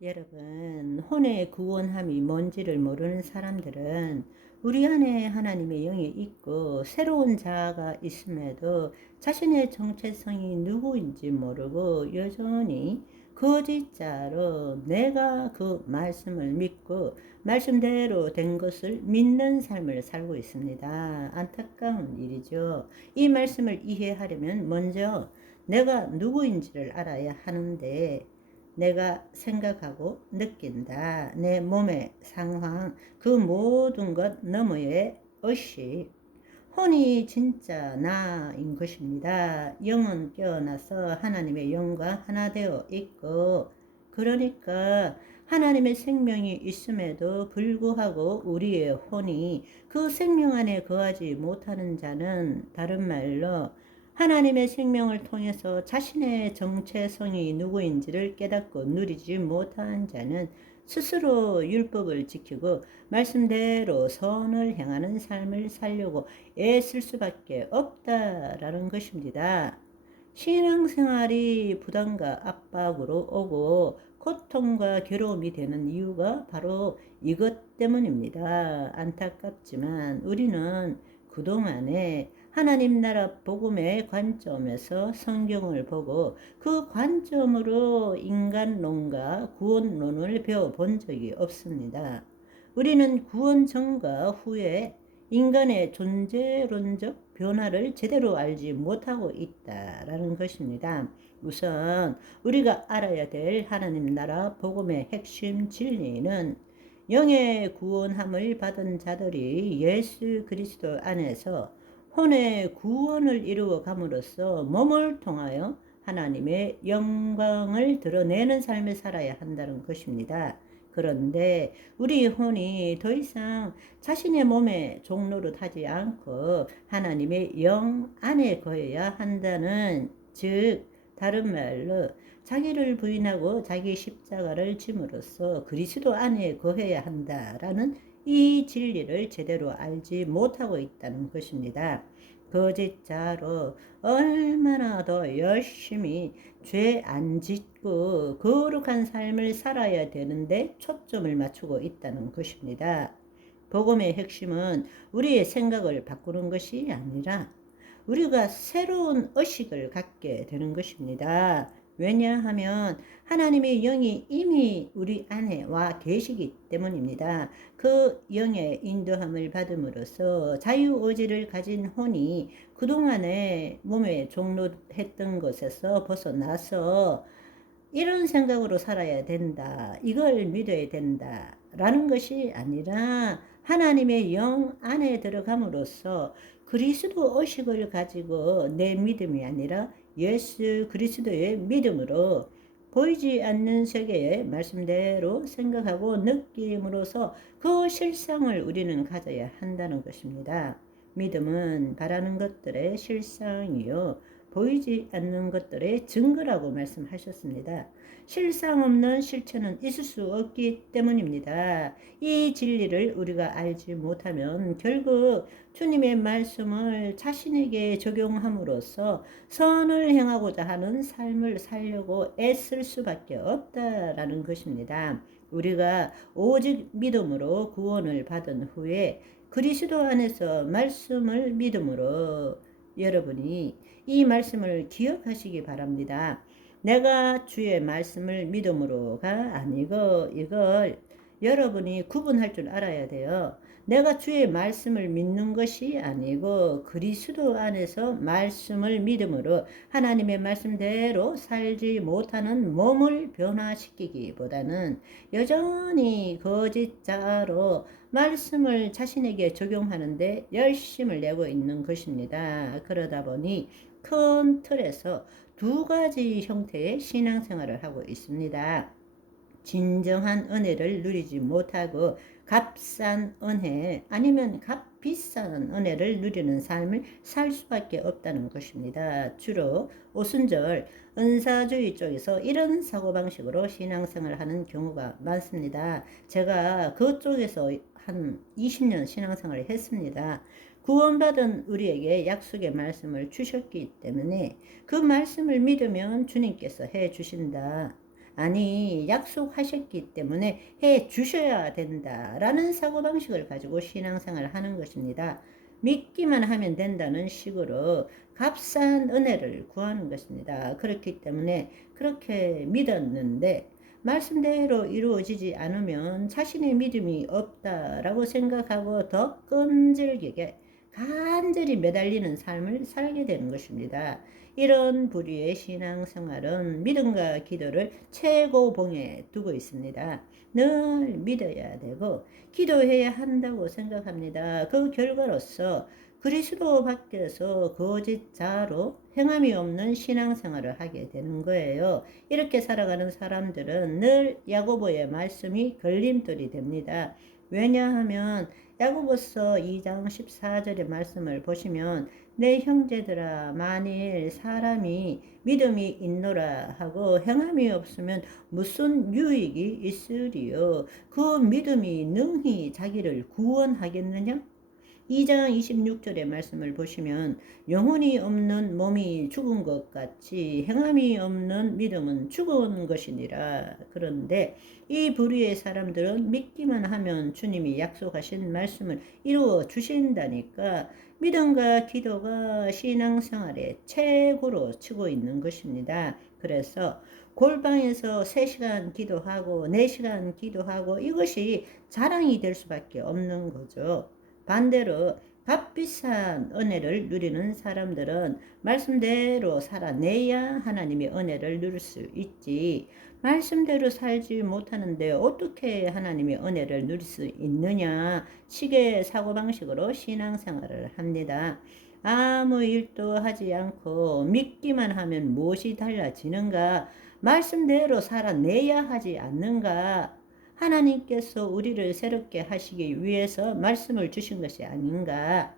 여러분, 혼의 구원함이 뭔지를 모르는 사람들은 우리 안에 하나님의 영이 있고 새로운 자아가 있음에도 자신의 정체성이 누구인지 모르고 여전히 거짓 자로 내가 그 말씀을 믿고 말씀대로 된 것을 믿는 삶을 살고 있습니다. 안타까운 일이죠. 이 말씀을 이해하려면 먼저 내가 누구인지를 알아야 하는데, 내가 생각하고 느낀다. 내 몸의 상황, 그 모든 것 너머의 의식. 혼이 진짜 나인 것입니다. 영은 깨어나서 하나님의 영과 하나 되어 있고, 그러니까 하나님의 생명이 있음에도 불구하고 우리의 혼이 그 생명 안에 거하지 못하는 자는, 다른 말로 하나님의 생명을 통해서 자신의 정체성이 누구인지를 깨닫고 누리지 못한 자는 스스로 율법을 지키고 말씀대로 선을 행하는 삶을 살려고 애쓸 수밖에 없다라는 것입니다. 신앙생활이 부담과 압박으로 오고 고통과 괴로움이 되는 이유가 바로 이것 때문입니다. 안타깝지만 우리는 그동안에 하나님 나라 복음의 관점에서 성경을 보고 그 관점으로 인간론과 구원론을 배워본 적이 없습니다. 우리는 구원 전과 후에 인간의 존재론적 변화를 제대로 알지 못하고 있다라는 것입니다. 우선 우리가 알아야 될 하나님 나라 복음의 핵심 진리는 영의 구원함을 받은 자들이 예수 그리스도 안에서 혼의 구원을 이루어 감으로써 몸을 통하여 하나님의 영광을 드러내는 삶을 살아야 한다는 것입니다. 그런데 우리 혼이 더 이상 자신의 몸의 종로로 타지 않고 하나님의 영 안에 거해야 한다는, 즉 다른 말로 자기를 부인하고 자기 십자가를 짐으로써 그리스도 안에 거해야 한다라는 이 진리를 제대로 알지 못하고 있다는 것입니다. 거짓자로 얼마나 더 열심히 죄 안 짓고 거룩한 삶을 살아야 되는데 초점을 맞추고 있다는 것입니다. 복음의 핵심은 우리의 생각을 바꾸는 것이 아니라 우리가 새로운 의식을 갖게 되는 것입니다. 왜냐하면 하나님의 영이 이미 우리 안에 와 계시기 때문입니다. 그 영의 인도함을 받음으로써 자유의지를 가진 혼이 그동안에 몸에 종로했던 것에서 벗어나서 이런 생각으로 살아야 된다, 이걸 믿어야 된다 라는 것이 아니라 하나님의 영 안에 들어감으로써 그리스도 의식을 가지고 내 믿음이 아니라 예수 그리스도의 믿음으로 보이지 않는 세계의 말씀대로 생각하고 느낌으로써 그 실상을 우리는 가져야 한다는 것입니다. 믿음은 바라는 것들의 실상이요 보이지 않는 것들의 증거라고 말씀하셨습니다. 실상 없는 실체는 있을 수 없기 때문입니다. 이 진리를 우리가 알지 못하면 결국 주님의 말씀을 자신에게 적용함으로써 선을 행하고자 하는 삶을 살려고 애쓸 수밖에 없다라는 것입니다. 우리가 오직 믿음으로 구원을 받은 후에 그리스도 안에서 말씀을 믿음으로, 여러분이 이 말씀을 기억하시기 바랍니다. 내가 주의 말씀을 믿음으로가 아니고, 이걸 여러분이 구분할 줄 알아야 돼요. 내가 주의 말씀을 믿는 것이 아니고 그리스도 안에서 말씀을 믿음으로 하나님의 말씀대로 살지 못하는 몸을 변화시키기보다는 여전히 거짓자로 말씀을 자신에게 적용하는데 열심을 내고 있는 것입니다. 그러다 보니 큰 틀에서 두 가지 형태의 신앙생활을 하고 있습니다. 진정한 은혜를 누리지 못하고 값싼 은혜 아니면 값비싼 은혜를 누리는 삶을 살 수밖에 없다는 것입니다. 주로 오순절 은사주의 쪽에서 이런 사고방식으로 신앙생활을 하는 경우가 많습니다. 제가 그쪽에서 한 20년 신앙생활을 했습니다. 구원받은 우리에게 약속의 말씀을 주셨기 때문에 그 말씀을 믿으면 주님께서 해 주신다. 아니, 약속하셨기 때문에 해 주셔야 된다라는 사고방식을 가지고 신앙생활을 하는 것입니다. 믿기만 하면 된다는 식으로 값싼 은혜를 구하는 것입니다. 그렇기 때문에 그렇게 믿었는데 말씀대로 이루어지지 않으면 자신의 믿음이 없다라고 생각하고 더 끈질기게 간절히 매달리는 삶을 살게 되는 것입니다. 이런 부류의 신앙생활은 믿음과 기도를 최고봉에 두고 있습니다. 늘 믿어야 되고 기도해야 한다고 생각합니다. 그 결과로서 그리스도 밖에서 거짓자로 행함이 없는 신앙생활을 하게 되는 거예요. 이렇게 살아가는 사람들은 늘 야고보의 말씀이 걸림돌이 됩니다. 왜냐하면 야고보서 2장 14절의 말씀을 보시면 내 형제들아 만일 사람이 믿음이 있노라 하고 행함이 없으면 무슨 유익이 있으리요. 그 믿음이 능히 자기를 구원하겠느냐? 2장 26절의 말씀을 보시면 영혼이 없는 몸이 죽은 것 같이 행함이 없는 믿음은 죽은 것이니라. 그런데 이 부류의 사람들은 믿기만 하면 주님이 약속하신 말씀을 이루어 주신다니까 믿음과 기도가 신앙생활의 최고로 치고 있는 것입니다. 그래서 골방에서 3시간 기도하고 4시간 기도하고 이것이 자랑이 될 수밖에 없는 거죠. 반대로 값비싼 은혜를 누리는 사람들은 말씀대로 살아내야 하나님의 은혜를 누릴 수 있지. 말씀대로 살지 못하는데 어떻게 하나님의 은혜를 누릴 수 있느냐 식의 사고방식으로 신앙생활을 합니다. 아무 일도 하지 않고 믿기만 하면 무엇이 달라지는가? 말씀대로 살아내야 하지 않는가? 하나님께서 우리를 새롭게 하시기 위해서 말씀을 주신 것이 아닌가?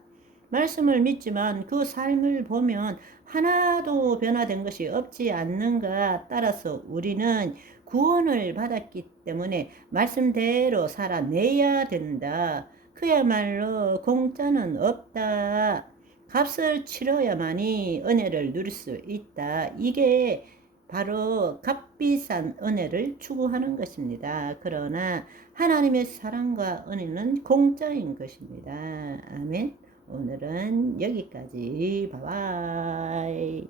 말씀을 믿지만 그 삶을 보면 하나도 변화된 것이 없지 않는가? 따라서 우리는 구원을 받았기 때문에 말씀대로 살아내야 된다. 그야말로 공짜는 없다. 값을 치러야만이 은혜를 누릴 수 있다. 이게 바로 값비싼 은혜를 추구하는 것입니다. 그러나 하나님의 사랑과 은혜는 공짜인 것입니다. 아멘. 오늘은 여기까지. 바이바이.